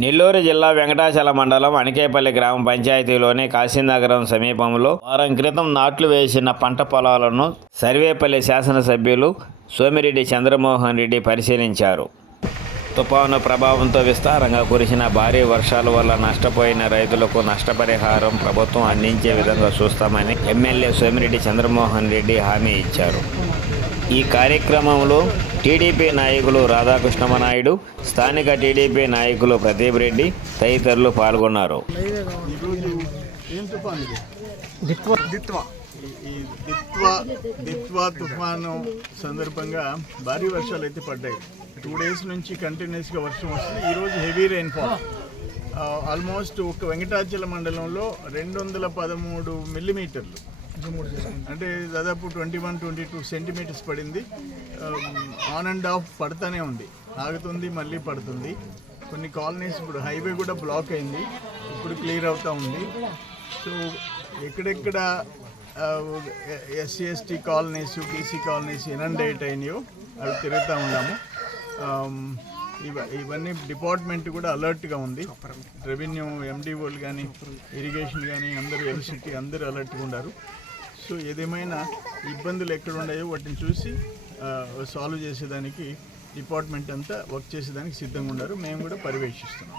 నెల్లూరు జిల్లా వెంకటాచల మండలం అనికేపల్లి గ్రామ పంచాయతీలోని కాశీనగరం సమీపంలో వారం క్రితం నాట్లు వేసిన పంట పొలాలను సర్వేపల్లి శాసనసభ్యులు సోమిరెడ్డి చంద్రమోహన్ రెడ్డి పరిశీలించారు. తుపాను ప్రభావంతో విస్తారంగా కురిసిన భారీ వర్షాల వల్ల నష్టపోయిన రైతులకు నష్టపరిహారం ప్రభుత్వం అందించే విధంగా చూస్తామని ఎమ్మెల్యే సోమిరెడ్డి చంద్రమోహన్ రెడ్డి హామీ ఇచ్చారు. ఈ కార్యక్రమంలో టీడీపీ నాయకులు రాధాకృష్ణమనాయుడు స్థానిక టీడీపీ నాయకులు ప్రదీప్ రెడ్డి తదితరులు పాల్గొన్నారు. తుఫాన్ ఇది దిత్వ. దిత్వా. ఈ దిత్వా దిత్వా తుఫాను సందర్భంగా భారీ వర్షాలు అయితే పడ్డాయి. టూ డేస్ నుంచి కంటిన్యూస్గా వర్షం వస్తుంది. ఈరోజు హెవీ రెయిన్ఫాల్ ఆల్మోస్ట్ ఒక వెంకటాచల మండలంలో రెండు వందల పదమూడు మిల్లీమీటర్లు అంటే దాదాపు twenty one twenty two centimetres పడింది. ఆన్ అండ్ ఆఫ్ పడుతూనే ఉంది. ఆగుతుంది మళ్ళీ పడుతుంది. కొన్ని కాలనీస్ ఇప్పుడు హైవే కూడా బ్లాక్ అయింది. ఇప్పుడు క్లియర్ అవుతూ ఉంది. సో ఎక్కడెక్కడ SC ST colonies BC colonies inundate అయినాయో అవి తిరుగుతూ ఉన్నాము. ఇవన్నీ డిపార్ట్మెంట్ కూడా అలర్ట్గా ఉంది. రెవెన్యూ ఎండిఓలు కానీ ఇరిగేషన్ కానీ అందరూ ఎలక్ట్రిసిటీ అందరూ అలర్ట్గా ఉన్నారు సో ఏదేమైనా ఇబ్బందులు ఎక్కడ ఉన్నాయో వాటిని చూసి సాల్వ్ చేసేదానికి డిపార్ట్మెంట్ అంతా వర్క్ చేసేదానికి సిద్ధంగా ఉన్నారు. మేము కూడా పర్యవేక్షిస్తున్నాం.